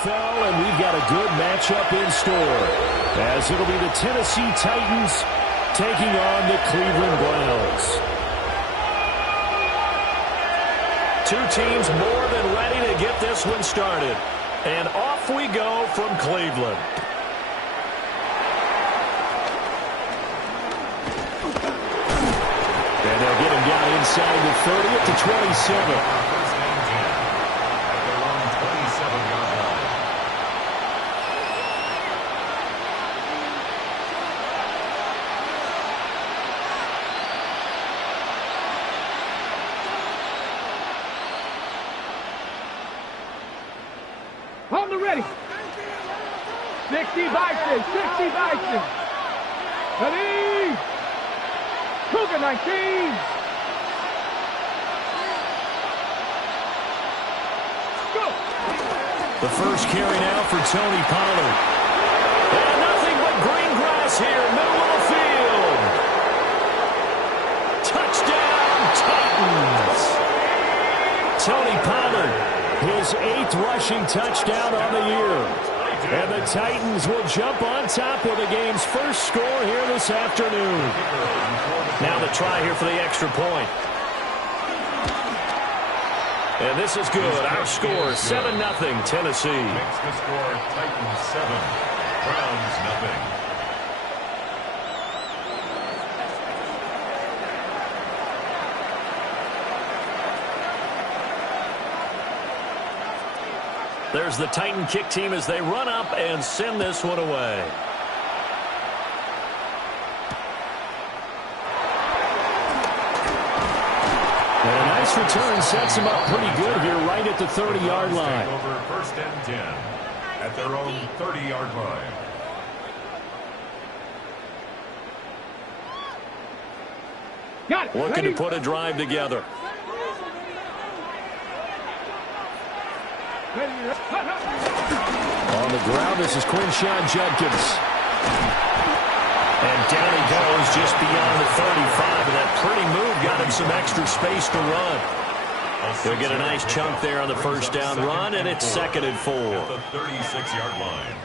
NFL, and we've got a good matchup in store, as it'll be the Tennessee Titans taking on the Cleveland Browns. Two teams more than ready to get this one started. And off we go from Cleveland. And they'll get him down inside the 30 at the 27. On the ready. 60 Bison, 60 Bison. Ready. Cougar 19. Go. The first carry now for Tony Pollard. And nothing but green grass here, middle of the field. Touchdown, Titans. Tony Pollard, his 8th rushing touchdown on the year. And the Titans will jump on top with the game's first score here this afternoon. Now the try here for the extra point. And this is good. Our score, 7-0, Tennessee. Makes the score Titans 7, Browns 0. There's the Titan kick team as they run up and send this one away. And a nice return sets them up pretty good here right at the 30-yard line. Over first and 10 at their own 30-yard line. Got it. Looking Ready. to put a drive together. On the ground, this is Quinshon Judkins. And down he goes just beyond the 35, and that pretty move got him some extra space to run. He'll get a nice chunk there on the first down run, and it's 2nd and 4. At the 36-yard line.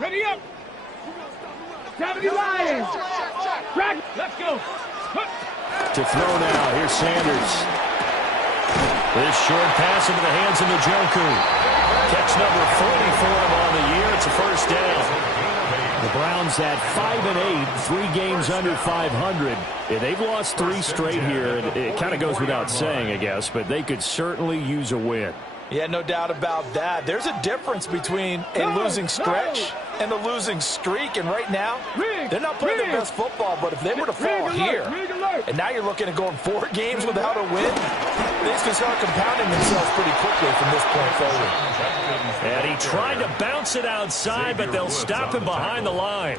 Ready up. 70 Lions. Drag. Let's go. To throw now, here's Sanders. This short pass into the hands of Njoku. Catch number 40 for him on the year. It's a first down. The Browns at 5-8, 3 games under 500. Yeah, they've lost 3 straight here. It kind of goes without saying, I guess, but they could certainly use a win. Yeah, no doubt about that. There's a difference between a losing stretch and a losing streak, and right now, they're not playing their best football, but if they were to fall here, and now you're looking at going 4 games without a win, things can start compounding themselves pretty quickly from this point forward. And he tried to bounce it outside, but they'll stop him behind the line.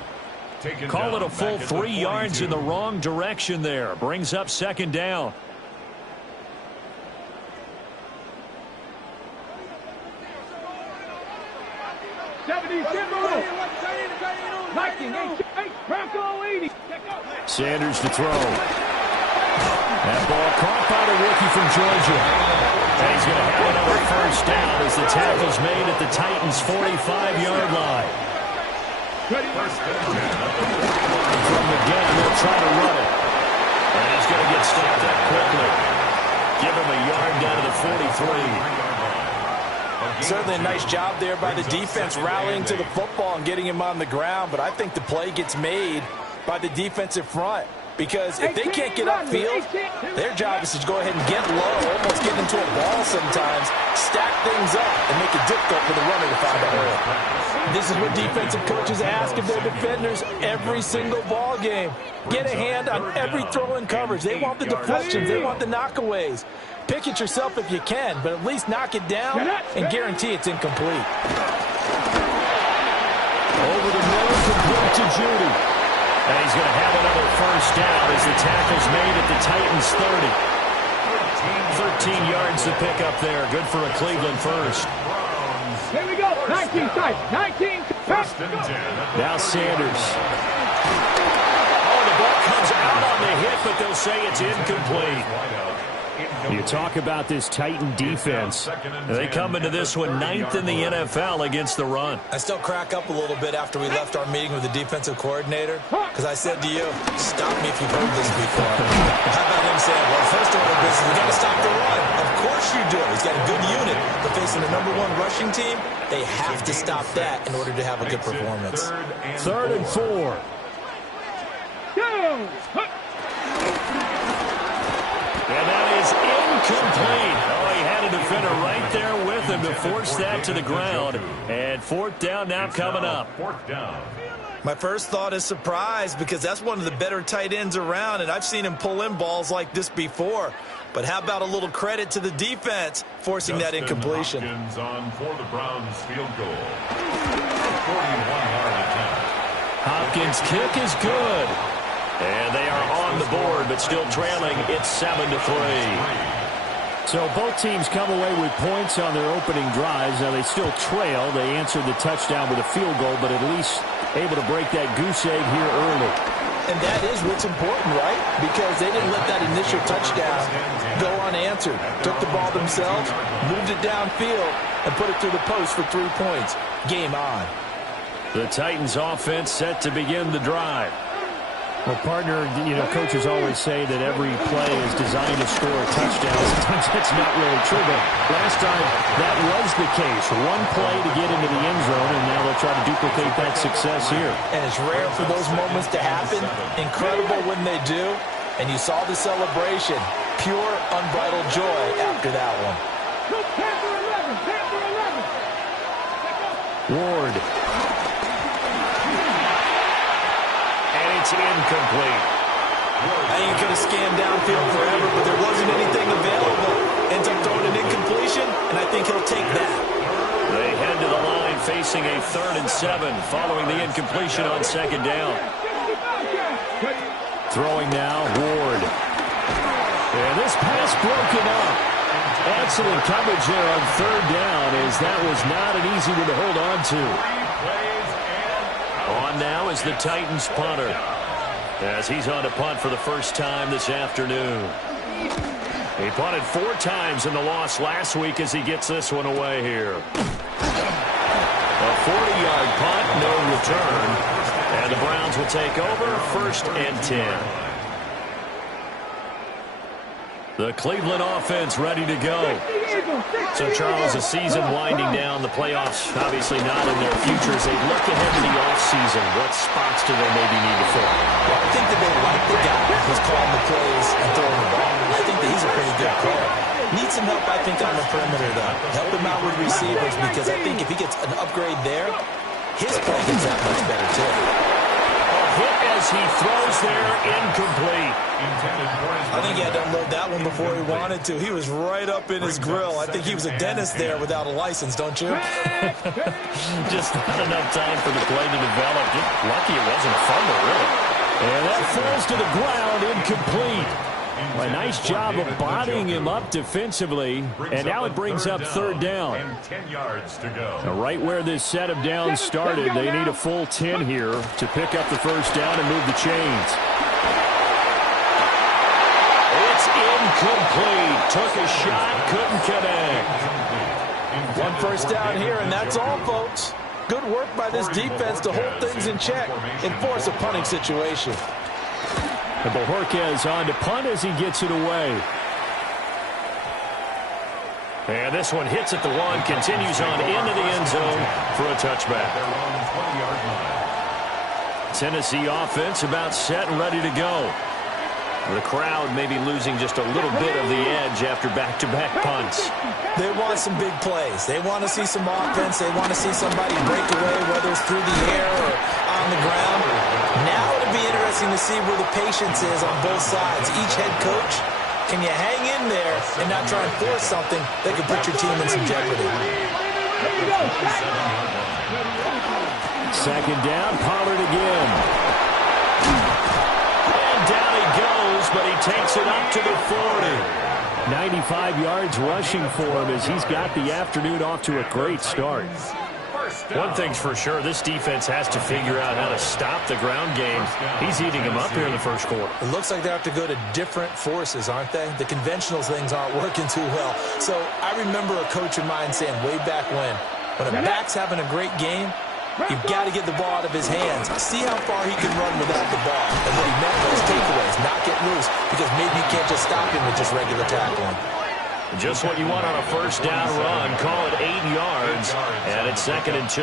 Call it a full 3 yards in the wrong direction there. Brings up 2nd down. Sanders to throw. That ball caught by the rookie from Georgia. And he's going to have another first down as the tackle's made at the Titans' 45-yard line. From the gun, they'll try to run it. And he's going to get stopped up quickly. Give him a yard down to the 43. Certainly a nice job there by the defense rallying to the football and getting him on the ground, but I think the play gets made by the defensive front, because if they can't get upfield, their job is to go ahead and get low, almost get into a ball sometimes, stack things up, and make it difficult for the runner to find a hole. This is what defensive coaches ask of their defenders every single ball game. Get a hand on every throw in coverage. They want the deflections. They want the knockaways. Pick it yourself if you can, but at least knock it down and guarantee it's incomplete. Over the middle, complete to Judy. And he's going to have another first down as the tackle's made at the Titans' 30. 13 yards to pick up there. Good for a Cleveland first. Here we go. 19 side. 19. Now Sanders. Oh, the ball comes out on the hit, but they'll say it's incomplete. You talk about this Titan defense. They come into this one 9th in the NFL against the run. I still crack up a little bit after we left our meeting with the defensive coordinator because I said to you, stop me if you've heard this before. How about him saying, well, first order of business, we got to stop the run. Of course you do. He's got a good unit, but facing the #1 rushing team, they have to stop that in order to have a good performance. 3rd and 4. And that is incomplete. Oh, he had a defender right there with him to force that to the ground. And 4th down now coming up. 4th down. My first thought is surprise because that's one of the better tight ends around, and I've seen him pull in balls like this before. But how about a little credit to the defense forcing that incompletion? Hopkins on for the Browns field goal. 41-yard attempt. Hopkins' kick is good. And they are on the board, but still trailing. It's 7-3. So both teams come away with points on their opening drives. Now they still trail. They answered the touchdown with a field goal, but at least able to break that goose egg here early. And that is what's important, right? Because they didn't let that initial touchdown go unanswered. Took the ball themselves, moved it downfield, and put it through the post for 3 points. Game on. The Titans offense set to begin the drive. Well, partner, coaches always say that every play is designed to score a touchdown. Sometimes that's not really true, but last time that was the case. One play to get into the end zone, and now they'll try to duplicate that success here. And it's rare for those moments to happen. Incredible when they do. And you saw the celebration. Pure, unbridled joy after that one. Ward. It's incomplete. You could have scanned downfield forever, but there wasn't anything available. Ends up throwing an incompletion, and I think he'll take that. They head to the line facing a 3rd and 7 following the incompletion on 2nd down. Throwing now, Ward. And this pass broken up. Excellent coverage there on 3rd down, as that was not an easy one to hold on to. On now is the Titans punter, as he's on to punt for the first time this afternoon. He punted 4 times in the loss last week as he gets this one away here. A 40-yard punt, no return. And the Browns will take over 1st and 10. The Cleveland offense ready to go. So, Charles, the season winding down, the playoffs obviously not in their futures. They look ahead to the offseason. What spots do they maybe need to fill? Well, I think that they like the guy who's calling the plays and throwing the ball. I think that he's a pretty good player. Needs some help, I think, on the perimeter, though. Help him out with receivers, because I think if he gets an upgrade there, his play gets that much better, too. Hit as he throws there, incomplete. I think he had to unload that one before he wanted to. He was right up in his grill. I think he was a dentist there without a license, don't you? Just not enough time for the play to develop. Just lucky it wasn't a fumble, really. And that falls to the ground, incomplete. A nice job of bodying him up defensively. And now it brings up 3rd down. And 10 yards to go. Right where this set of downs started, they need a full 10 here to pick up the 1st down and move the chains. It's incomplete. Took a shot, couldn't connect. 1 first down here, and that's all, folks. Good work by this defense to hold things in check and force a punting situation. And Bojorquez on to punt as he gets it away. And this one hits at the 1, continues on into the end zone for a touchback. Tennessee offense about set and ready to go. The crowd maybe losing just a little bit of the edge after back-to-back punts. They want some big plays. They want to see some offense. They want to see somebody break away, whether it's through the air or on the ground. Now it'll be interesting to see where the patience is on both sides. Each head coach, can you hang in there and not try and force something that could put your team in some jeopardy? 2nd down, Pollard again. And down he goes, but he takes it up to the 40. 95 yards rushing for him as he's got the afternoon off to a great start. 1st One thing's for sure, this defense has to figure out how to stop the ground game. He's eating them up here in the first quarter. It looks like they have to go to different forces, aren't they? The conventional things aren't working too well. So I remember a coach of mine saying way back when a back's having a great game, you've got to get the ball out of his hands. See how far he can run without the ball. And what he meant was takeaways, not get loose, because maybe you can't just stop him with just regular tackling. Just what you want on a first down run. Call it 8 yards, and it's 2nd and 2.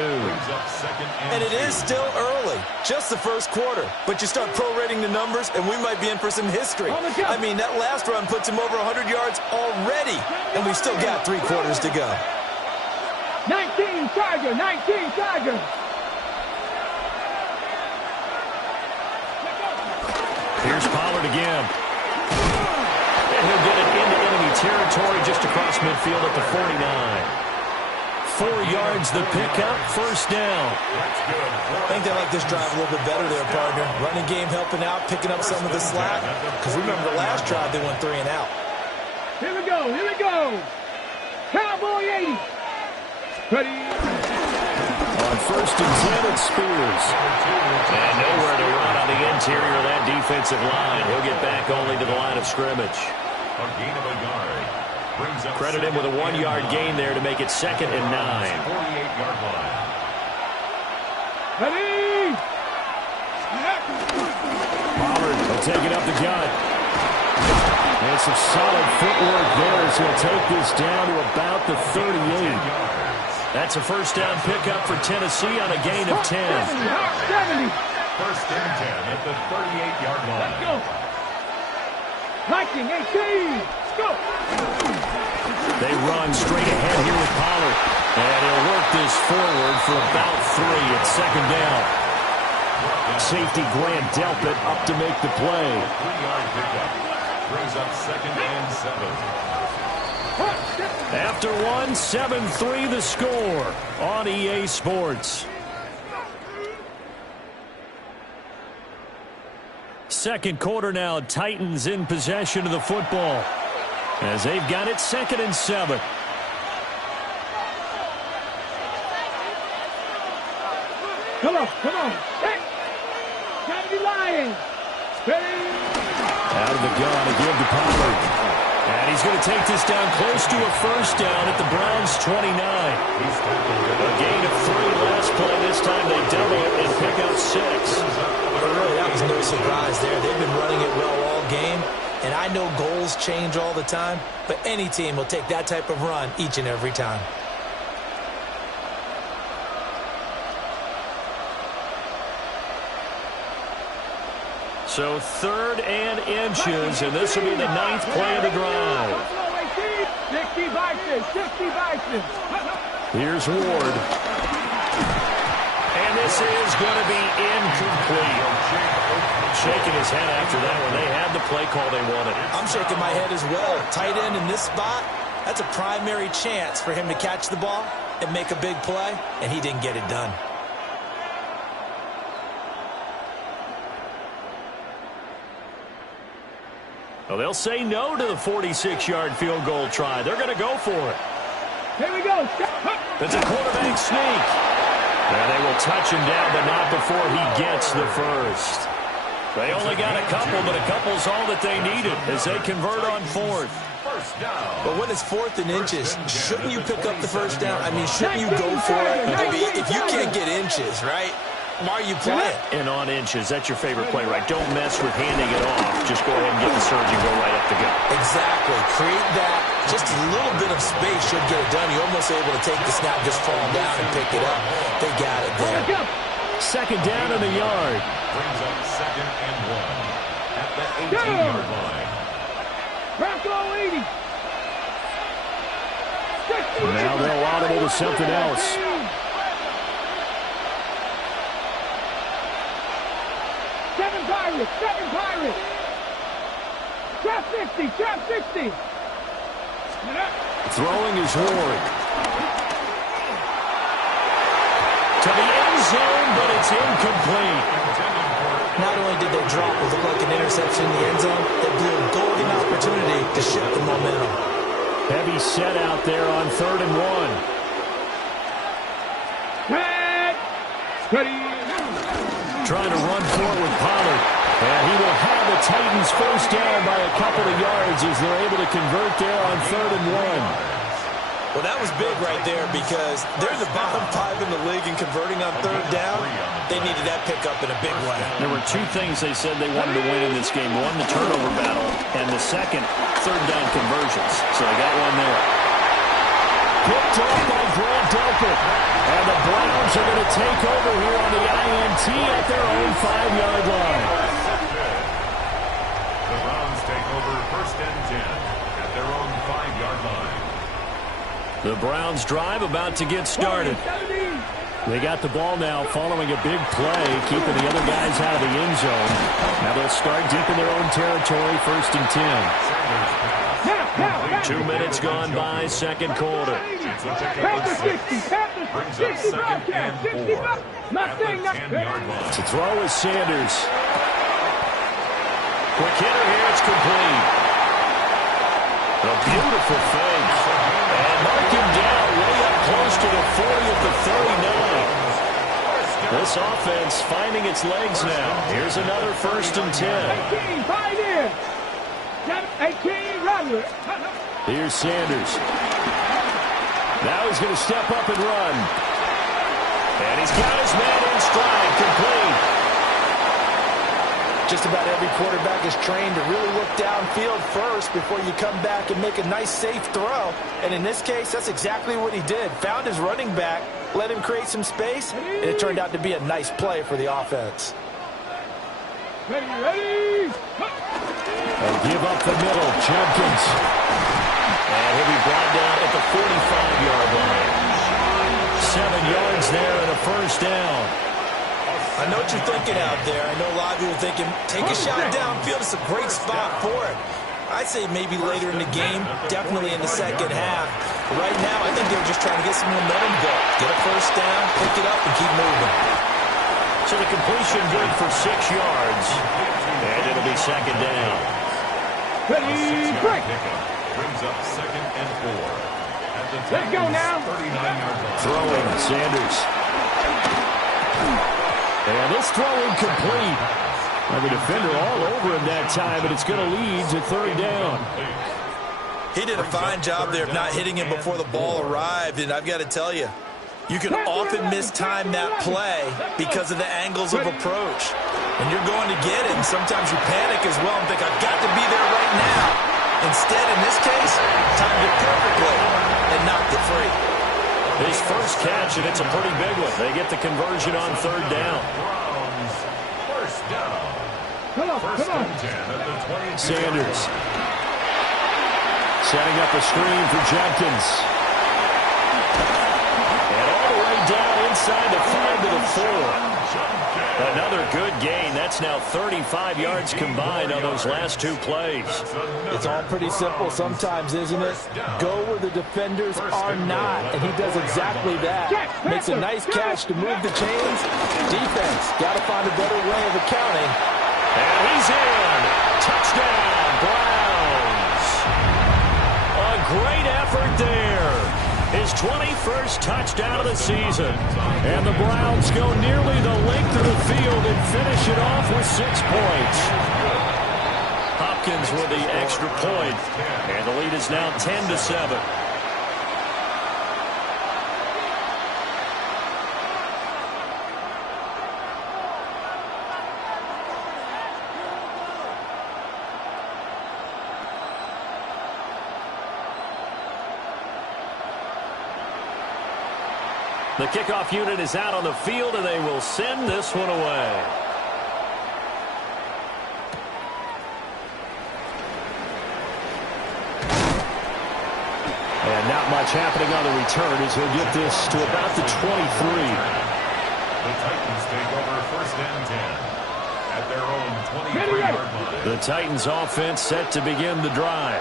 And it is still early, just the first quarter. But you start prorating the numbers, and we might be in for some history. I mean, that last run puts him over 100 yards already, and we've still got 3 quarters to go. 19 Tiger, 19 Tiger. Here's Pollard again. And he'll get it into enemy territory just across midfield at the 49. 4 yards the pickup, first down. I think they like this drive a little bit better there, partner. Running game helping out, picking up some of the slack. Because remember the last drive, they went 3 and out. Here we go, here we go. Cowboy 80. Ready. On 1st and 10, it's Spears. And nowhere to run on the interior of that defensive line. He'll get back only to the line of scrimmage. A gain of a yard. Brings up Credit him with a 1-yard gain there to make it 2nd and 9. 48-yard line. Ready. Pollard will take it up the gut. And some solid footwork there as he'll take this down to about the 38. That's a first down pickup for Tennessee on a gain of 10. 70. First and 10 at the 38-yard line. Let's go. Viking 18. Let's go. They run straight ahead here with Pollard. And he'll work this forward for about 3. It's 2nd down. Safety Grant Delpit up to make the play. 3-yard pickup. Brings up 2nd and 7. After 1, 7-3 the score on EA Sports. Second quarter now, Titans in possession of the football as they've got it 2nd and 7. Come on, come on. Hey. Gotta be lying. Ready. Out of the gun again to Pollard. And he's going to take this down close to a first down at the Browns' 29. A gain of 3 last play. This time they double it and pick up 6. But really, that was no surprise there. They've been running it well all game. And I know goals change all the time, but any team will take that type of run each and every time. So 3rd and inches, and this will be the 9th play of the drive. 60 Vikings, 60 Vikings. Here's Ward. And this is going to be incomplete. Shaking his head after that one. They had the play call they wanted. I'm shaking my head as well. Tight end in this spot, that's a primary chance for him to catch the ball and make a big play, and he didn't get it done. Well, they'll say no to the 46-yard field goal try. They're going to go for it. Here we go. It's a quarterback sneak. And they will touch him down, but not before he gets the first. They only got a couple, but a couple's all that they needed as they convert on 4th. But when it's 4th and inches, shouldn't you pick up the first down? I mean, shouldn't you go for it? I mean, if you can't get inches, right? Why are you playing? And on inches, that's your favorite play, right? Don't mess with handing it off. Just go ahead and get the surge and go right up the gut. Exactly. Create that. Just a little bit of space should get it done. You're almost able to take the snap, just fall down and pick it up. They got it there. 2nd down and a yard. Brings up 2nd and 1 at the 18-yard line. Bronco 80. Now they'll audible to something else. Seven Pirates. Trap 60, trap 60. Throwing is Ward. To the end zone, but it's incomplete. Not only did they drop what looked like an interception in the end zone, they blew a golden opportunity to shift the momentum. Heavy set out there on 3rd and 1. Hey! Ready. Trying to run for it with Pollard. And he will have the Titans first down by a couple of yards as they're able to convert there on 3rd and 1. Well, that was big right there because they're the bottom 5 in the league in converting on 3rd down. They needed that pickup in a big way. There were two things they said they wanted to win in this game. One, the turnover battle, and the second, 3rd down conversions. So they got one there. Picked off by Grant Delpit. And the Browns are going to take over here on the INT at their own 5-yard line. The Browns take over 1st and 10 at their own 5-yard line. The Browns drive about to get started. They got the ball now following a big play, keeping the other guys out of the end zone. Now they'll start deep in their own territory, 1st and 10. 2 minutes gone by, 2nd quarter. Brings up 2nd and 4 at the 10-yard line. To throw is Sanders. Quick hitter here, it's complete. A beautiful fake. And mark him down way up close to the 40 at the 39. This offense finding its legs now. Here's another 1st and 10. 18, fight in. 18, run. Here's Sanders. Now he's going to step up and run. And he's got his man in stride, complete. Just about every quarterback is trained to really look downfield first before you come back and make a nice, safe throw. And in this case, that's exactly what he did. Found his running back, let him create some space, and it turned out to be a nice play for the offense. Ready. They'll give up the middle, Jenkins. And he'll be brought down at the 45-yard line. 7 yards there and a 1st down. I know what you're thinking out there. I know a lot of people are thinking, take a shot downfield. It's a great spot for it. I'd say maybe later in the game, definitely in the 2nd half. But right now, I think they're just trying to get some momentum going. Get a 1st down, pick it up, and keep moving. So the completion good for 6 yards. And it'll be 2nd down. Ready, break. Brings up 2nd and 4 at the Let's go now. 39-yard line. Throwing, Sanders. And this throw incomplete. The defender all over him that time, but it's going to lead to 3rd down. He did a fine job there of not hitting him before the ball arrived, and I've got to tell you, you can often mistime that play because of the angles of approach. When you're going to get it, and sometimes you panic as well and think, I've got to be there right now. Instead, in this case, timed it perfectly and knocked it free. His first catch, and it's a pretty big one. They get the conversion on 3rd down. Browns, 1st down. Come on. 1st and 10 at the 22. Sanders setting up a screen for Jenkins. And all the way down inside the 5 to the 4. Another good gain. That's now 35 yards combined on those last 2 plays. It's all pretty simple sometimes, isn't it? Go where the defenders are not, and he does exactly that. Makes a nice catch to move the chains. Defense, got to find a better way of accounting. And he's in. Touchdown, Browns. A great effort there. His 21st touchdown of the season. And the Browns go nearly the length of the field and finish it off with 6 points. Hopkins with the extra point. And the lead is now 10-7. The kickoff unit is out on the field, and they will send this one away. And not much happening on the return as he'll get this to about the 23. The Titans take over 1st and 10 at their own 23-yard line. The Titans offense set to begin the drive.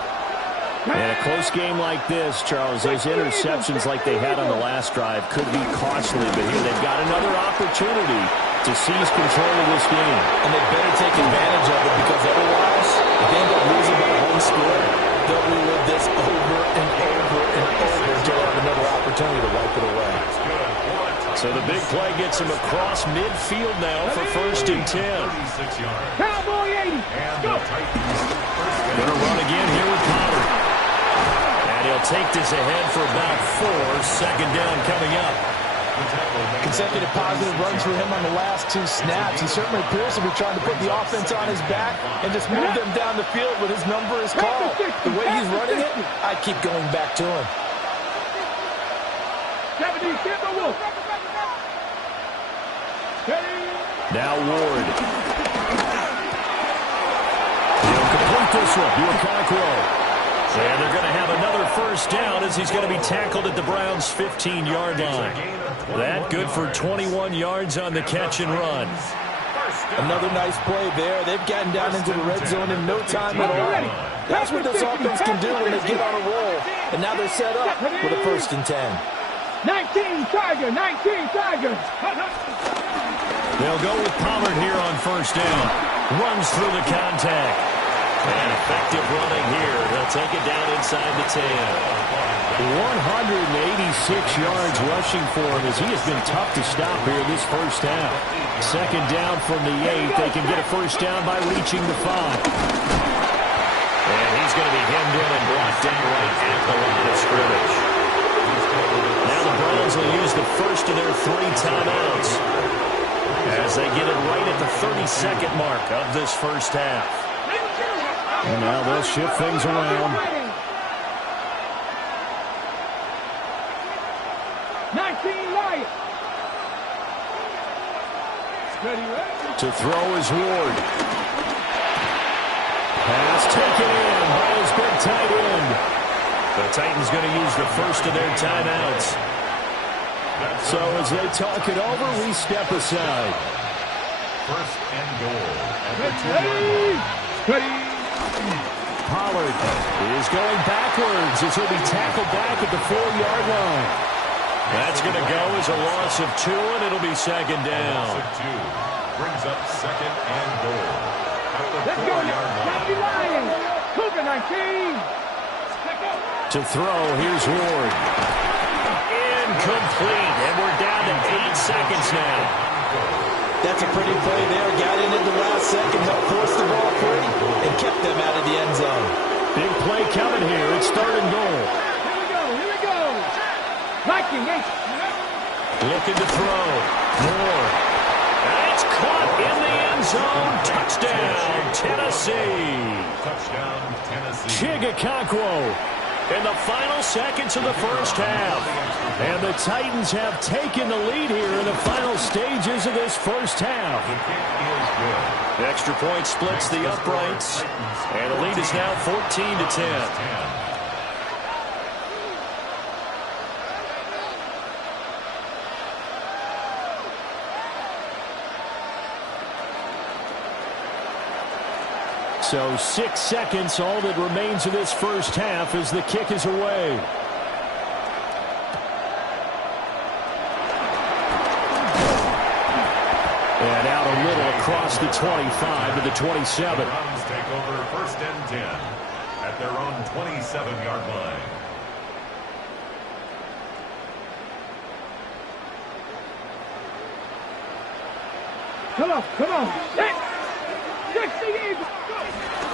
And a close game like this, Charles, those interceptions like they had on the last drive could be costly. But here they've got another opportunity to seize control of this game. And they better take advantage of it because otherwise, if they end up losing by 1 score, they'll relive this over and over and over until they have another opportunity to wipe it away. That's good for a So the big play gets him across midfield now for 1st and 10. 36 yards. Cowboy 80. And Go. the Titans first down. Going to run again here with Pollard. And he'll take this ahead for about 4. 2nd down coming up. Consecutive positive runs for him on the last 2 snaps. He certainly appears to be trying to put the offense on his back and just move them down the field when his number is called. The way he's running it, I keep going back to him. 70, Wolf. Now Ward. He'll complete this one to Okonkwo. And they're going to have another 1st down as he's going to be tackled at the Browns' 15-yard line. That good for 21 yards on the catch and run. Another nice play there. They've gotten down into the red zone in no time at all. That's what this offense can do when they get on a roll. And now they're set up with a 1st and 10. 19 Tiger, 19 Tigers. They'll go with Pollard here on 1st down. Runs through the contact. And effective running here. They'll take it down inside the 10. 186 yards rushing for him as he has been tough to stop here this 1st half. 2nd down from the 8. They can get a 1st down by reaching the 5. And he's going to be hemmed in and brought down right at the line of scrimmage. Now the Browns will use the first of their 3 timeouts as they get it right at the 32nd mark of this 1st half. And now they'll shift things around. 19 Lions. To throw is Ward. Pass taken in by his big tight end. The Titans going to use the first of their timeouts. So as they talk it over, we step aside. 1st and goal at the 2-yard line. Pollard is going backwards as he'll be tackled back at the 4-yard line. That's going to go as a loss of 2, and it'll be 2nd down. Loss of 2 brings up 2nd and goal at the Let's go 4-yard now. line. Lions. Cougar 19. To throw, here's Ward. Incomplete, and we're down to 8 seconds now. That's a pretty play there. Got in at the last second, helped force the ball free, and kept them out of the end zone. Big play coming here. It's 3rd and goal. Here we go. Viking 8. Looking to throw. Moore. And it's caught in the end zone. Touchdown, Tennessee. Touchdown, Tennessee. Chig Okonkwo in the final seconds of the 1st half. And the Titans have taken the lead here in the final stages of this 1st half. The kick is good. Extra point splits the uprights. And the lead is now 14-10. So 6 seconds, all that remains of this 1st half as the kick is away. And out a little across the 25 to the 27. The Browns take over 1st and 10 at their own 27-yard line. Come on. Let's the Eagles.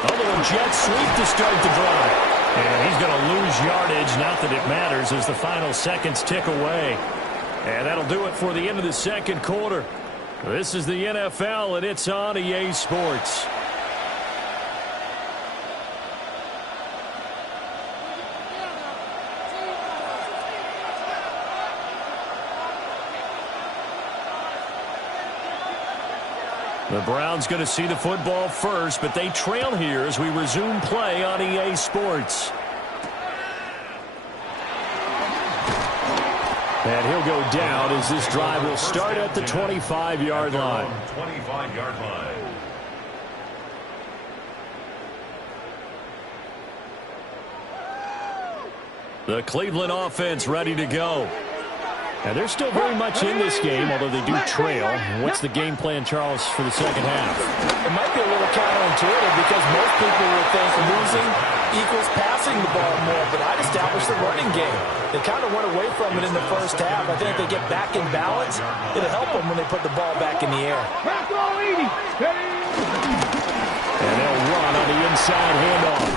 A little jet sweep to start the drive. And he's going to lose yardage. Not that it matters as the final seconds tick away. And that'll do it for the end of the 2nd quarter. This is the NFL, and it's on EA Sports. The Browns going to see the football first, but they trail here as we resume play on EA Sports. And he'll go down as this drive will start at the 25-yard line. 25-yard line. The Cleveland offense ready to go. And they're still very much in this game, although they do trail. What's the game plan, Charles, for the 2nd half? It might be a little counterintuitive because most people would think losing equals passing the ball more, but I'd establish the running game. They kind of went away from it in the first half. I think if they get back in balance, it'll help them when they put the ball back in the air. And they'll run on the inside handoff.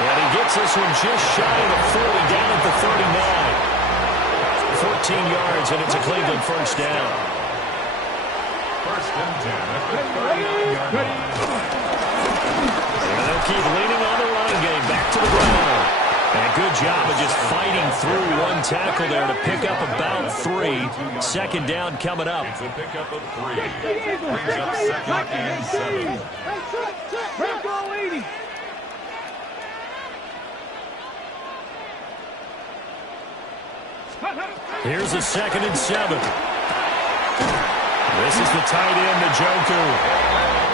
And he gets this one just shy of the 40, down at the 39. 14 yards, and it's a Cleveland first down. First and 10 at the 39-yard line. And they'll keep leaning on the running game, back to the ground. And a good job of just fighting through one tackle there to pick up about 3. Second down coming up. It's a pickup of 3. Brings up second and 7. Here's a 2nd and 7. This is the tight end, Njoku.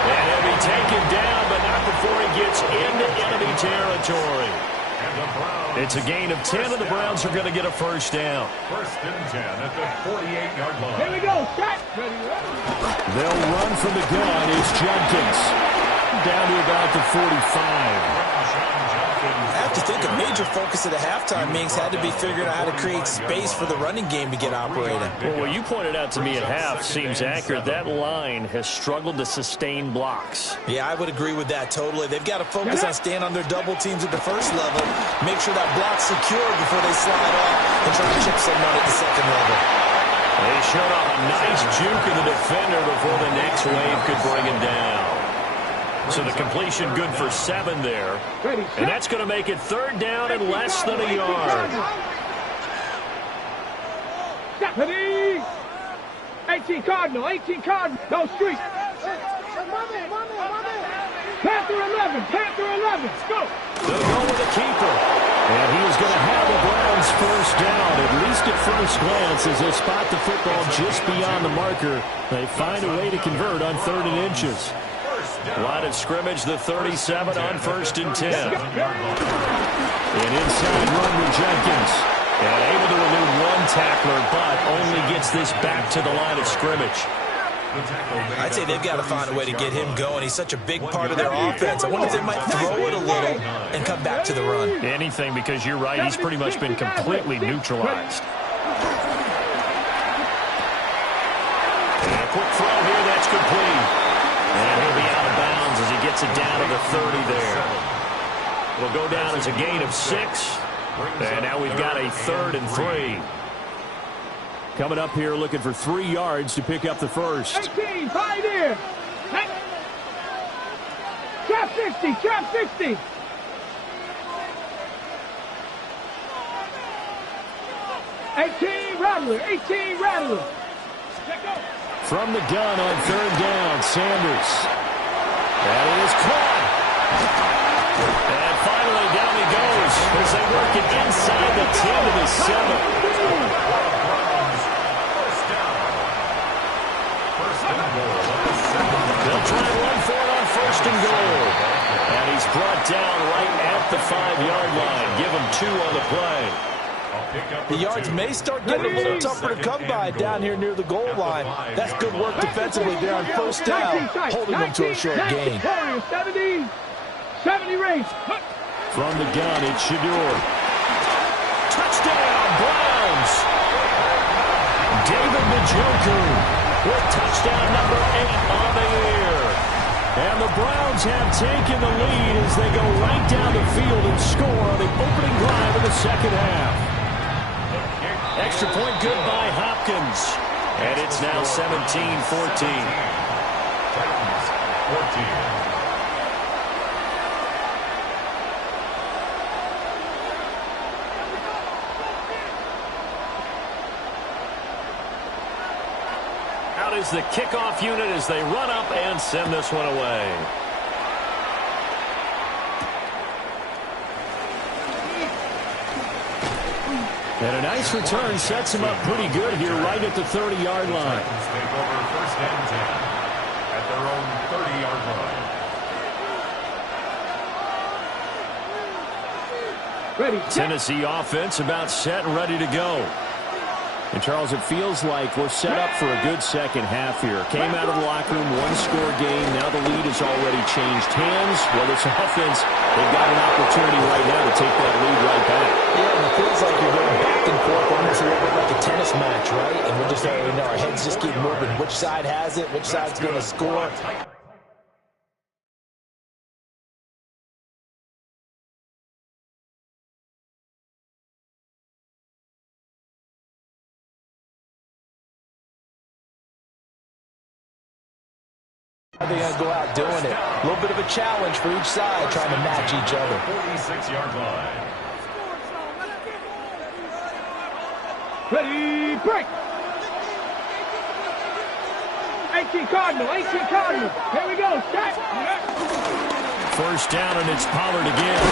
And he'll be taken down, but not before he gets into enemy territory. It's a gain of 10, and the Browns are going to get a first down. First and 10 at the 48-yard line. Here we go. Start. They'll run from the gun. It's Judkins. Down to about the 45. I have to think a major focus of the halftime meetings had to be figuring out how to create space for the running game to get operating. Well, what you pointed out to me at half seems accurate. That line has struggled to sustain blocks. Yeah, I would agree with that totally. They've got to focus on staying on their double teams at the first level, make sure that block's secure before they slide off and try to chip someone at the second level. They showed off a nice juke in the defender before the next wave could bring him down. So the completion good for 7 there. And that's going to make it 3rd down and less than a yard. 18 Cardinal. No street. Panther 11. Go. They'll go with a keeper. And he is going to have the Browns first down, at least at first glance, as they spot the football just beyond the marker. They find a way to convert on 3rd and inches. Line of scrimmage, the 37 on 1st and 10. An inside run with Jenkins. And able to elude one tackler, but only gets this back to the line of scrimmage. I'd say they've got to find a way to get him going. He's such a big part of their offense. I wonder if they might throw it a little and come back to the run. Anything, because you're right, he's pretty much been completely neutralized. And a quick throw here, that's complete. And he'll be out of bounds as he gets it down to the 30 there. It'll go down as a gain of 6. And now we've got a 3rd and 3. Coming up here looking for 3 yards to pick up the first. 18, 5 here. Trap 60. 18 Rattler. From the gun on 3rd down, Sanders. That is caught. And finally down he goes as they work it inside the 10 to the 7. They'll try and run for it on 1st and goal. And he's brought down right at the 5-yard line. Give him 2 on the play. The yards may start getting a little tougher to come by down here near the goal line. That's good work defensively there on 1st down, holding them to a short gain. 70 race. From the gun, it's Shedeur. Touchdown, Browns! David Njoku with touchdown number 8 on the year. And the Browns have taken the lead as they go right down the field and score on the opening drive of the second half. Extra point good by Hopkins. And it's now 17-14. Titans 14. Out is the kickoff unit as they run up and send this one away. And a nice return sets him up pretty good here right at the 30-yard line. Titans take over 1st and 10 at their own 30-yard line. Ready. Tennessee offense about set and ready to go. And, Charles, it feels like we're set up for a good second half here. Came out of the locker room, one-score game. Now the lead has already changed hands. Whether it's offense, they've got an opportunity right now to take that lead right back. Yeah, and it feels like you're going back and forth, almost a little bit like a tennis match, right? And we're just already know our heads just keep moving. Which side has it? Which side's going to score? They're going to go out doing it. A little bit of a challenge for each side, trying to match each other. 46-yard line. Ready, break. 18 Cardinal, 18 Cardinal. Here we go, set. First down, and it's Pollard again.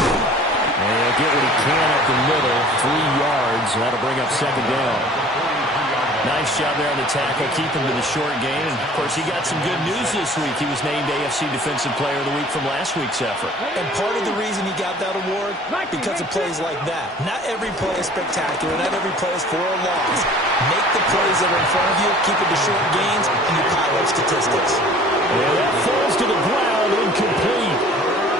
And he'll get what he can up the middle, 3 yards. That'll bring up second down. Nice job there on the tackle, keep him to the short game. And, of course, he got some good news this week. He was named AFC Defensive Player of the Week from last week's effort. And part of the reason he got that award, because of plays like that. Not every play is spectacular. Not every play is for a loss. Make the plays that are in front of you, keep it to short gains, and you pile up statistics. Yeah, that falls to the ground, incomplete.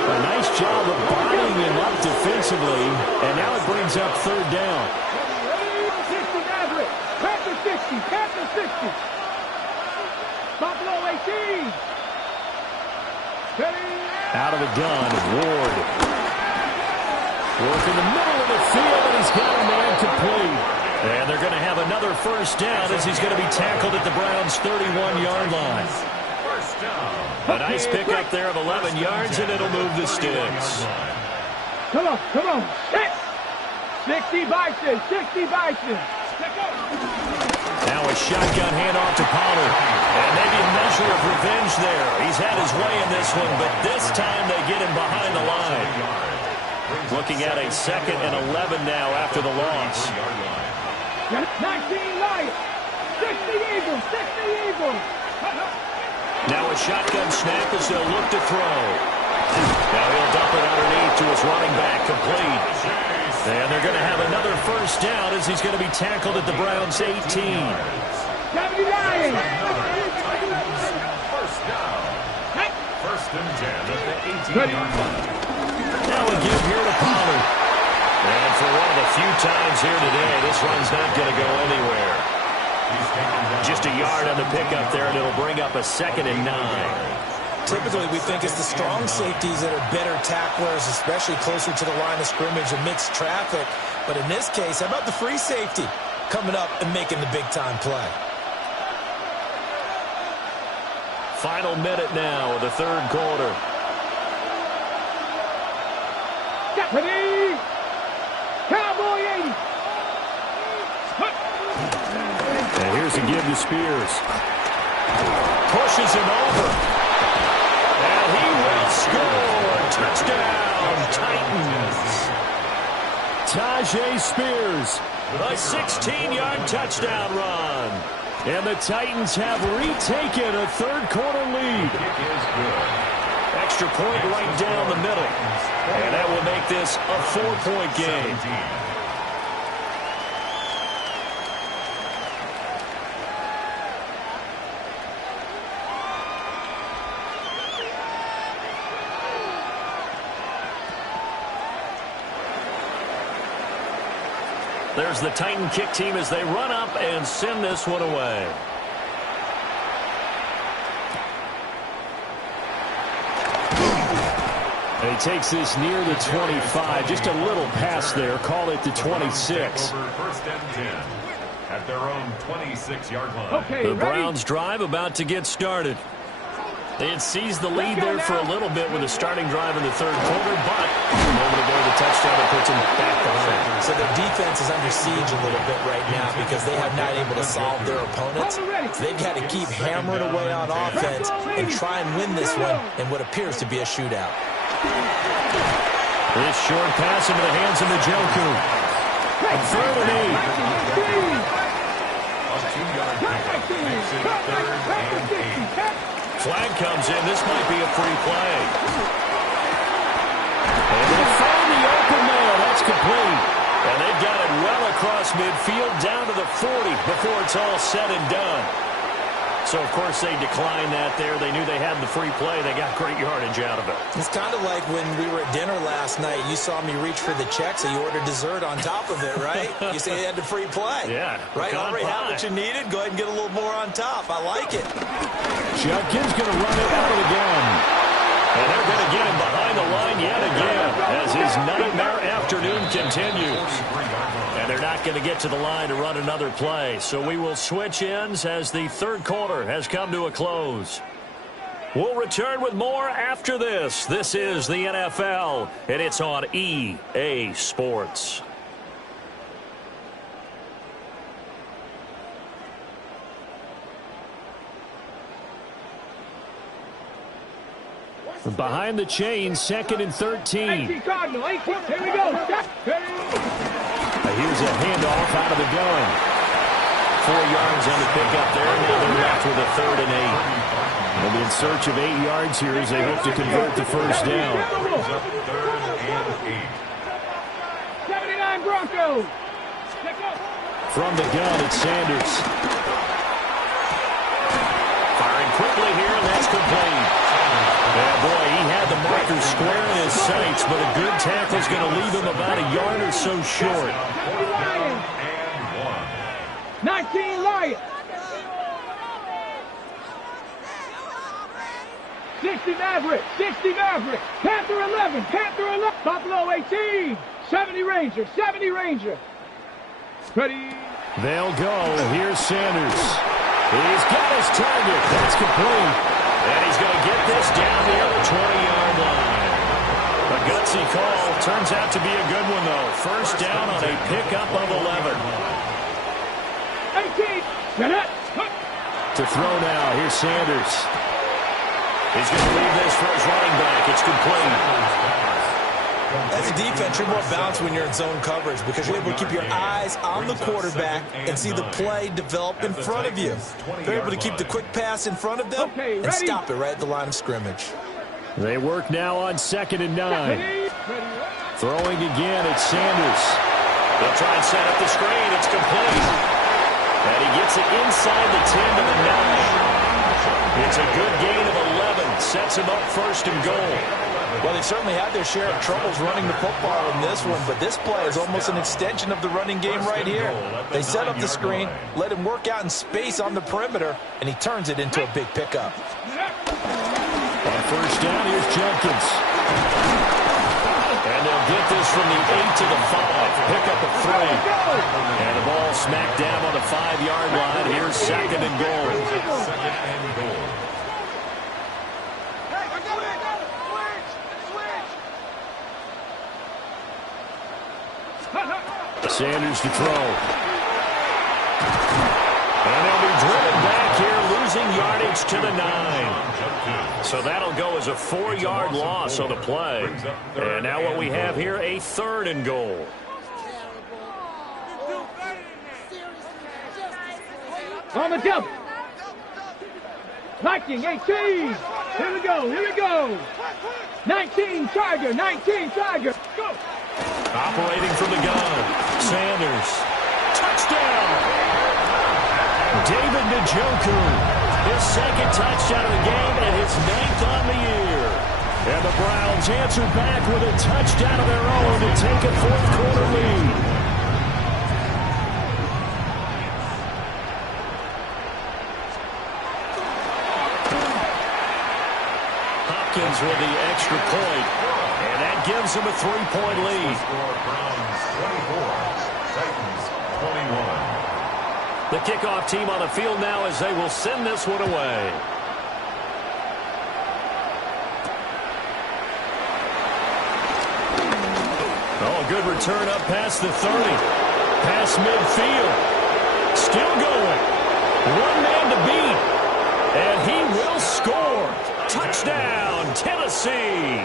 A nice job of bodying him up defensively. And now it brings up third down. Panther 60. Buffalo 18. Out of the gun, Ward. Work in the middle of the field, and he's got a man complete. And they're going to have another first down as he's going to be tackled at the Browns' 31-yard line. First down. A nice pickup there of 11 yards, and it'll move the sticks. Come on. 60 Bison. Now a shotgun handoff to Pollard. And maybe a measure of revenge there. He's had his way in this one, but this time they get him behind the line. Looking at a 2nd and 11 now after the loss. 19 Lions. 60 Eagles. Now a shotgun snap as they'll look to throw. Now he'll dump it underneath to his running back, complete. And they're going to have another first down as he's going to be tackled at the Browns' 18. 70 Lions. First down. First and 10 at the 18-yard line. Now a give here to Pollard. And for one of the few times here today, this run's not going to go anywhere. Just a yard on the pickup there, and it'll bring up a 2nd and 9. Typically, we think it's the strong safeties that are better tacklers, especially closer to the line of scrimmage amidst traffic. But in this case, how about the free safety coming up and making the big-time play? Final minute now of the third quarter. Deputy! Cowboy 80! And here's a give to Spears. Pushes him over. And he will score. Touchdown, Titans. Tyjae Spears, a 16-yard touchdown run. And the Titans have retaken a third-quarter lead. Extra point right down the middle. And that will make this a 4-point game. There's the Titan kick team as they run up and send this one away. He takes this near the 25. Just a little pass there. Call it the 26. First and 10 at their own 26-yard line. Okay, the Browns drive about to get started. They had seized the lead there for a little bit with a starting drive in the third quarter, but a moment ago the touchdown that puts them back behind. So their defense is under siege a little bit right now because they have not able to solve their opponents. So they've got to keep hammering away on offense and try and win this one in what appears to be a shootout. This short pass into the hands of Njoku. Third and 8. A 2-yard pickup makes it 3rd and 8. Flag comes in. This might be a free play. And they find the open man. That's complete. And they've got it well across across midfield down to the 40 before it's all said and done. So, of course, they declined that there. They knew they had the free play. They got great yardage out of it. It's kind of like when we were at dinner last night. You saw me reach for the check, so you ordered dessert on top of it, right? You say you had the free play. Yeah. Right? Already had what you needed. Go ahead and get a little more on top. I like it. Judkins going to run it out again. And they're going to get him behind the line yet again as his nightmare afternoon continues. And they're not going to get to the line to run another play. So we will switch ends as the third quarter has come to a close. We'll return with more after this. This is the NFL, and it's on EA Sports. Behind the chain, 2nd and 13. 18 Cardinal, 18. Here we go. Here's a handoff out of the gun. 4 yards on the pickup there. Now they're left with a 3rd and 8. They'll be in search of 8 yards here as they hope to convert the first down. 79 Broncos. From the gun, it's Sanders. Firing quickly here, and that's complete. Yeah, boy, he had the marker square in his sights, but a good tackle is going to leave him about a yard or so short. 19 Lions. 60 Mavericks. 60 Mavericks. Panther 11. Panther 11. Buffalo 18. 70 Ranger. 70 Ranger. Ready. They'll go. Here's Sanders. He's got his target. That's complete. And he's going to get this down near the 20-yard line. A gutsy call. Turns out to be a good one, though. First down on a pickup of 11. 18. To throw now. Here's Sanders. He's going to leave this for his running back. It's complete. As a defense, you're more balanced when you're in zone coverage because you're able to keep your eyes on the quarterback and see the play develop in front of you. They're able to keep the quick pass in front of them and stop it right at the line of scrimmage. They work now on 2nd and 9. Throwing again, it's Sanders. They'll try and set up the screen. It's complete. And he gets it inside the 10 to the 9. It's a good gain of 11. Sets him up 1st and goal. Well, they certainly had their share of troubles running the football in this one, but this play is almost an extension of the running game right here. They set up the screen, let him work out in space on the perimeter, and he turns it into a big pickup. On first down, here's Judkins. And they'll get this from the 8 to the 5. Pickup of 3. And the ball smacked down on the 5-yard line. Here's 2nd and goal. Sanders to throw. And they'll be driven back here, losing yardage to the 9. So that'll go as a 4-yard loss on the play. And now what we have here, a 3rd and goal. On the double. Viking 18. Here we go. Here we go. 19 Tiger. 19 Tiger. Go. Operating from the gun, Sanders. Touchdown! David Njoku. His 2nd touchdown of the game and his 9th on the year. And the Browns answer back with a touchdown of their own to take a 4th quarter lead. Hopkins with the extra point. And that gives him a 3-point lead. Browns 24, Titans 21. The kickoff team on the field now as they will send this one away. Oh, a good return up past the 30. Past midfield. Still going. One man to beat. And he will score. Touchdown, Tennessee.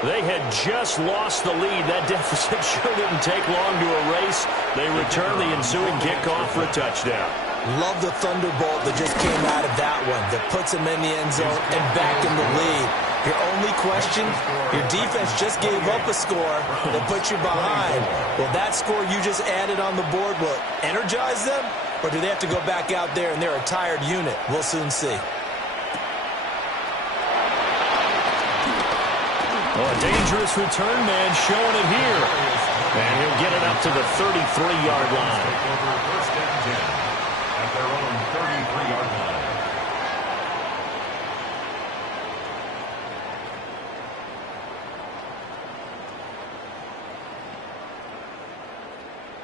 They had just lost the lead. That deficit sure didn't take long to erase. They return the ensuing kickoff for a touchdown. Love the thunderbolt that just came out of that one that puts him in the end zone and back in the lead. Your only question, your defense just gave up a score that put you behind. Well, that score you just added on the board will energize them, or do they have to go back out there and they're a tired unit? We'll soon see. Oh, a dangerous return man showing it here. And he'll get it up to the 33-yard line. First and 10 at their own 33-yard line.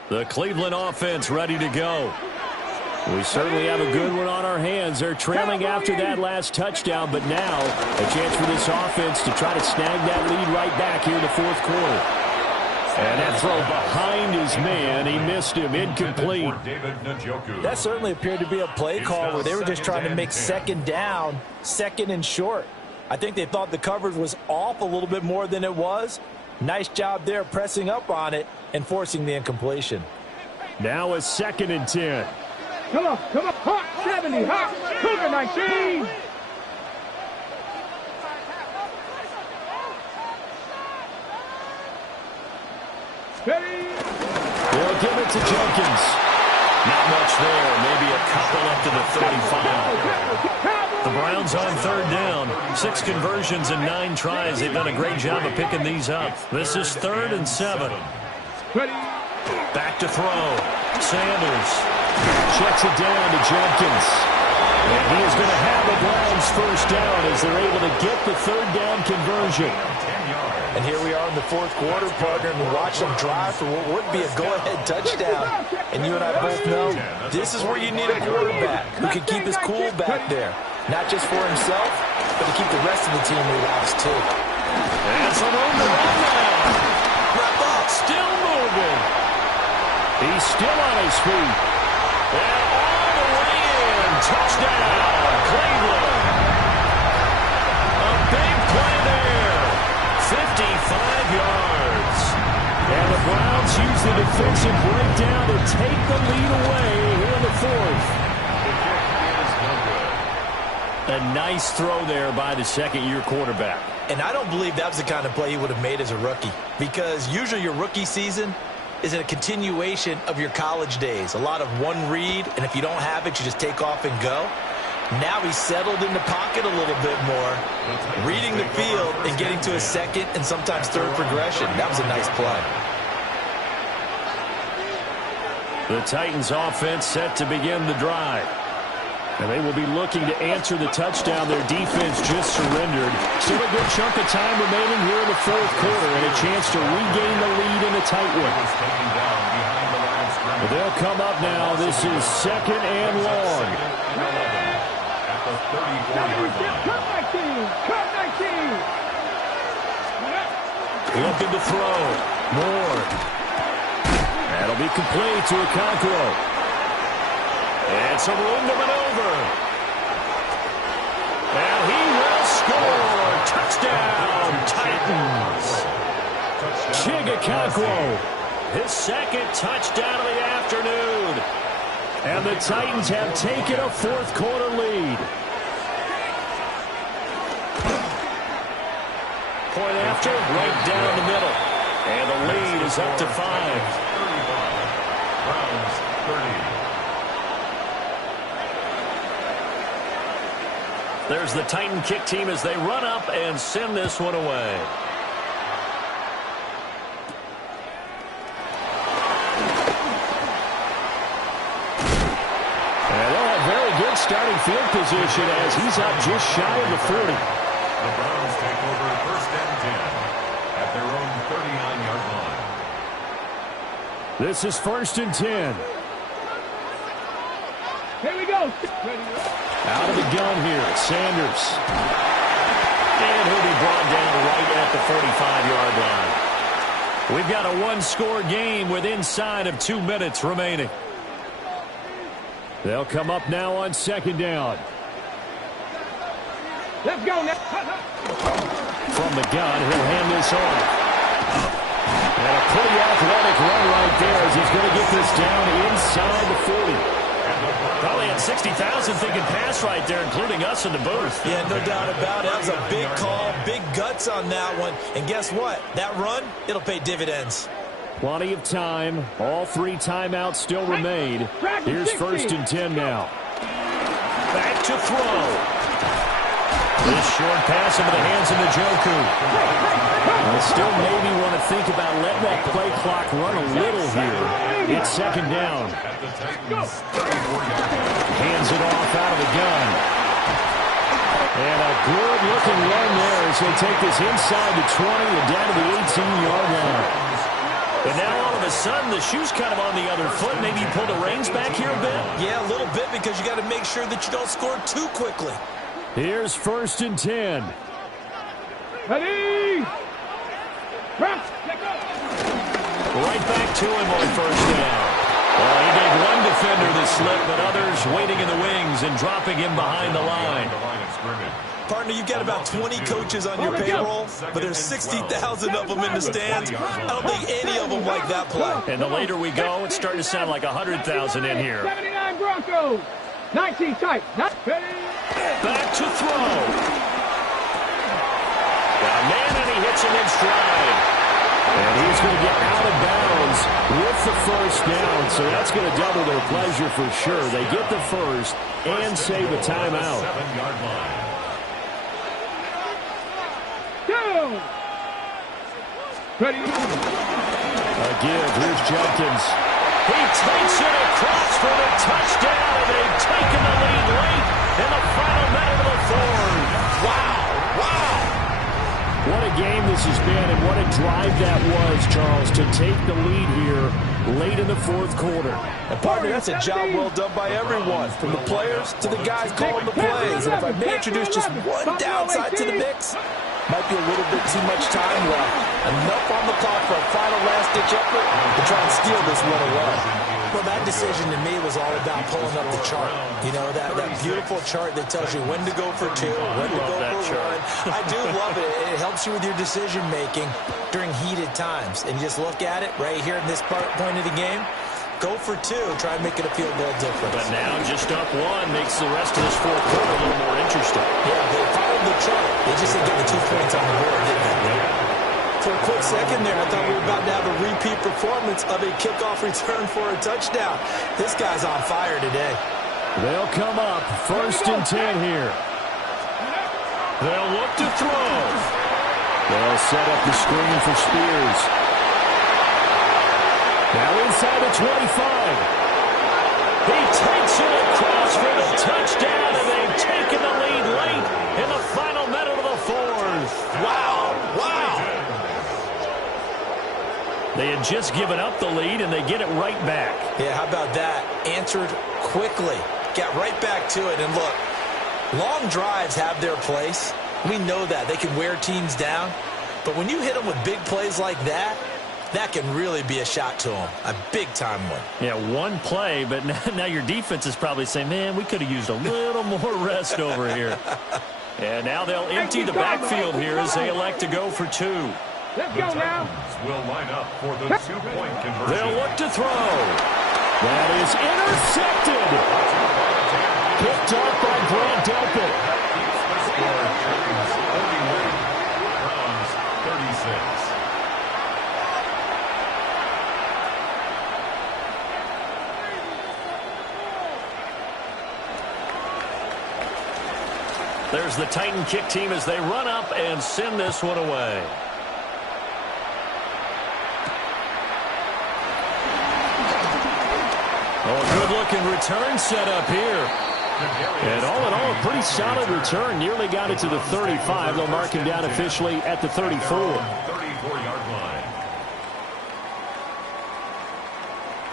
The Cleveland offense ready to go. We certainly have a good one on our hands. They're trailing after that last touchdown, but now a chance for this offense to try to snag that lead right back here in the fourth quarter. And that throw behind his man, he missed him, incomplete. That certainly appeared to be a play call where they were just trying to make second down, second and short. I think they thought the coverage was off a little bit more than it was. Nice job there pressing up on it and forcing the incompletion. Now a 2nd and 10. Come on, hot 70, hot, Cougar 19. Ready? They'll give it to Jenkins. Not much there, maybe a couple up to the 35. The Browns on 3rd down. 6 conversions and 9 tries. They've done a great job of picking these up. This is 3rd and 7. Ready? Back to throw. Sanders Checks it down to Jenkins. And he is going to have the Browns first down as they're able to get the 3rd down conversion. And here we are in the fourth quarter, partner, and we watch them drive for what would be a go-ahead touchdown. And you and I both know this is where you need a quarterback who can keep his cool back there. Not just for himself, but to keep the rest of the team relaxed, too. And some room to run now. Still moving. He's still on his feet. And all the way in. Touchdown, Cleveland. A big play there. 55 yards. And the Browns use the defensive breakdown to take the lead away here in the fourth. A nice throw there by the second-year quarterback. And I don't believe that was the kind of play he would have made as a rookie, because usually your rookie season is a continuation of your college days. A lot of one read, and if you don't have it, you just take off and go. Now he's settled in the pocket a little bit more, reading the field and getting to a second and sometimes third progression. That was a nice play. The Titans offense set to begin the drive. And they will be looking to answer the touchdown their defense just surrendered. Still a good chunk of time remaining here in the fourth quarter and a chance to regain the lead in a tight one. But they'll come up now. This is 2nd and long. Looking to throw. Moore. That'll be complete to Okonkwo. And some room to maneuver. And he will score. Touchdown, Titans. Chig Okonkwo. His 2nd touchdown of the afternoon. And the Titans have taken a fourth quarter lead. Point after, right down the middle. And the lead is up to 5. Browns 30. There's the Titan kick team as they run up and send this one away. And they'll have very good starting field position as he's out just shy of the 40. The Browns take over 1st and 10 at their own 39-yard line. This is 1st and 10. Here we go. Out of the gun here, Sanders. And he'll be brought down right at the 45-yard line. We've got a one-score game with inside of 2 minutes remaining. They'll come up now on 2nd down. Let's go now. From the gun, he'll hand this off. And a pretty athletic run right there as he's going to get this down inside the 40. Probably had 60,000 thinking pass right there, including us in the booth. Yeah, no doubt about it. That was a big call, big guts on that one. And guess what? That run, it'll pay dividends. Plenty of time. All 3 timeouts still remain. Here's 1st and 10 now. Back to throw. This short pass into the hands of Njoku. Still maybe want to think about letting that play clock run a little here. It's 2nd down. Hands it off out of the gun. And a good-looking run there as they take this inside the 20 and down to the 18-yard line. And now all of a sudden the shoe's kind of on the other foot. Maybe you pull the reins back here a bit? Yeah, a little bit because you got to make sure that you don't score too quickly. Here's 1st and 10. Ready? Right back to him on 1st down. Well, he gave one defender the slip, but others waiting in the wings and dropping him behind the line. Partner, you've got about 20 coaches on your payroll, but there's 60,000 of them in the stands. I don't think any of them like that play. And the later we go, it's starting to sound like 100,000 in here. 79 Broncos. 19 tight. Back to throw. Got a man, and he hits him in stride. And he's going to get out of bounds with the 1st down, so that's going to double their pleasure for sure. They get the 1st and save a timeout. 7-yard line. Ready? A give. Here's Jenkins. He takes it across for the touchdown, and they've taken the lead late in the final minute of the 4th. Wow. What a game this has been, and what a drive that was, Charles, to take the lead here late in the 4th quarter. And partner, that's a job well done by everyone, from the players to the guys calling the plays. And if I may introduce just one downside to the mix, might be a little bit too much time left. Enough on the clock for a final last-ditch effort to try and steal this one away. Well, that decision to me was all about pulling up the chart. You know, that beautiful chart that tells you when to go for 2, when to go for 1. I do love it. It helps you with your decision-making during heated times. And you just look at it right here in this point of the game. Go for 2. Try and make it feel a little different. But now just up 1 makes the rest of this 4th quarter a little more interesting. Yeah, they followed the chart. They just didn't get the 2 points on the board, did they? For a quick second there, I thought we were about to have a repeat performance of a kickoff return for a touchdown. This guy's on fire today. They'll come up 1st and 10 here. They'll look to throw. They'll set up the screen for Spears. Now inside the 25. He takes it across for the touchdown, and they've taken the lead late in the final minute of the 4th. Wow. They had just given up the lead, and they get it right back. Yeah, how about that? Answered quickly. Got right back to it. And look, long drives have their place. We know that. They can wear teams down. But when you hit them with big plays like that, that can really be a shot to them. A big-time one. Yeah, one play, but now your defense is probably saying, man, we could have used a little more rest over here. And now they'll empty the backfield here as they elect to go for 2. Let's go now. Will line up for the 2-point conversion. They'll look to throw. That is intercepted. Picked up by Grant Delpit. Score Chiefs 31, Browns 36. There's the Titan kick team as they run up and send this one away. Oh, a good-looking return set up here. And all in all, a pretty solid return. Nearly got it to the 35. They'll mark him down officially at the 34. 34-yard line.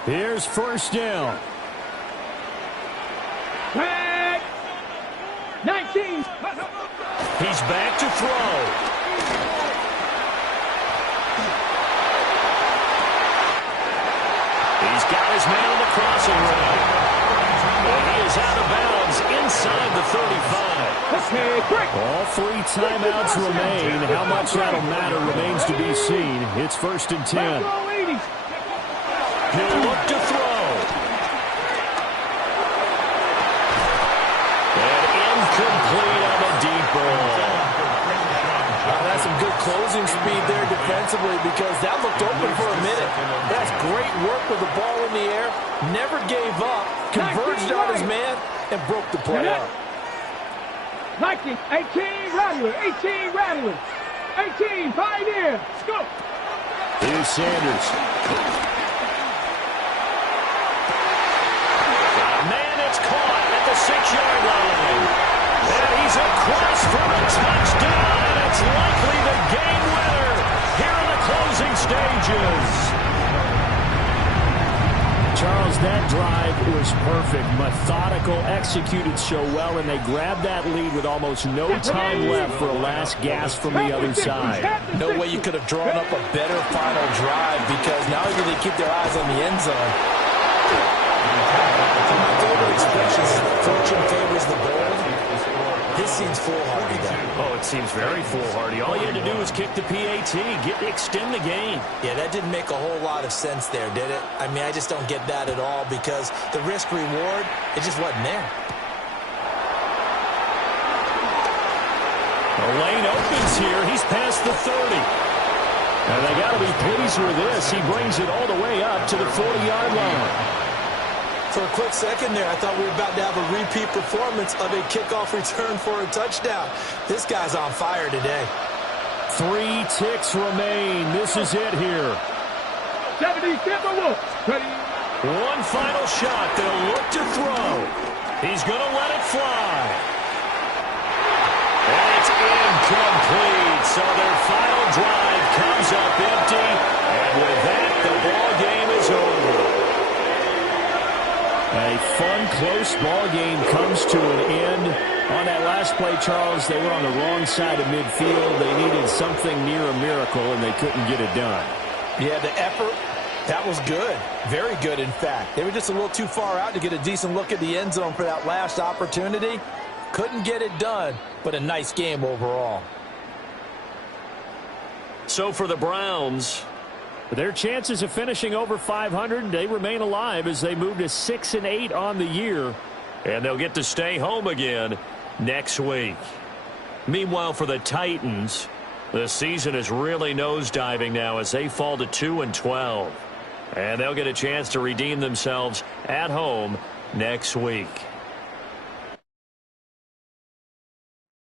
Here's 1st down. 19. He's back to throw. He's got his man on the crossing route. And he is out of bounds inside the 35. All 3 timeouts remain. How much that'll matter remains to be seen. It's 1st and 10. He'll look to throw. closing speed there defensively because that looked open for a minute. That's great work with the ball in the air. Never gave up. Converged on his man and broke the play up. 19, 18, Rattler, 18, Rattler, 18, 5 in, go. Here's Sanders. Man, it's caught at the 6-yard line. And he's across for a touchdown, and it's likely the game winner here in the closing stages. Charles, that drive was perfect. Methodical, executed so well, and they grabbed that lead with almost no time left for a last gasp from the other side. No way you could have drawn up a better final drive because not only do they keep their eyes on the end zone. My favorite expression is fortune favors the bold. This seems foolhardy, though. Oh, it seems very foolhardy. All you had to do was kick the PAT, extend the game. Yeah, that didn't make a whole lot of sense there, did it? I mean, I just don't get that at all because the risk-reward, it just wasn't there. The lane opens here. He's past the 30. And they got to be pleased with this. He brings it all the way up to the 40-yard line. For a quick second there, I thought we were about to have a repeat performance of a kickoff return for a touchdown. This guy's on fire today. 3 ticks remain. This is it here. 70, Timberwolves. Ready. One final shot. They'll look to throw. He's going to let it fly. And it's incomplete. So their final drive comes up empty. And with that, the ball game is over. A fun, close ball game comes to an end. On that last play, Charles, they were on the wrong side of midfield. They needed something near a miracle, and they couldn't get it done. Yeah, the effort, that was good. Very good, in fact. They were just a little too far out to get a decent look at the end zone for that last opportunity. Couldn't get it done, but a nice game overall. So for the Browns, their chances of finishing over 500, they remain alive as they move to 6-8 on the year. And they'll get to stay home again next week. Meanwhile, for the Titans, the season is really nosediving now as they fall to 2-12. And they'll get a chance to redeem themselves at home next week.